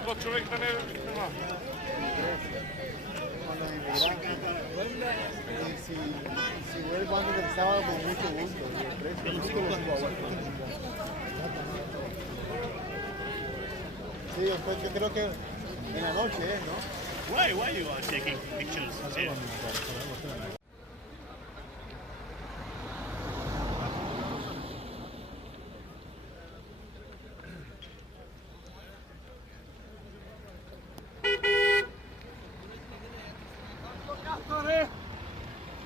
Dva човека не нема. Cuando me inmigraba. Y si vuelvo antes del sábado, con mucho gusto. Sí, después yo creo que en la noche, ¿no? Why you are taking pictures here?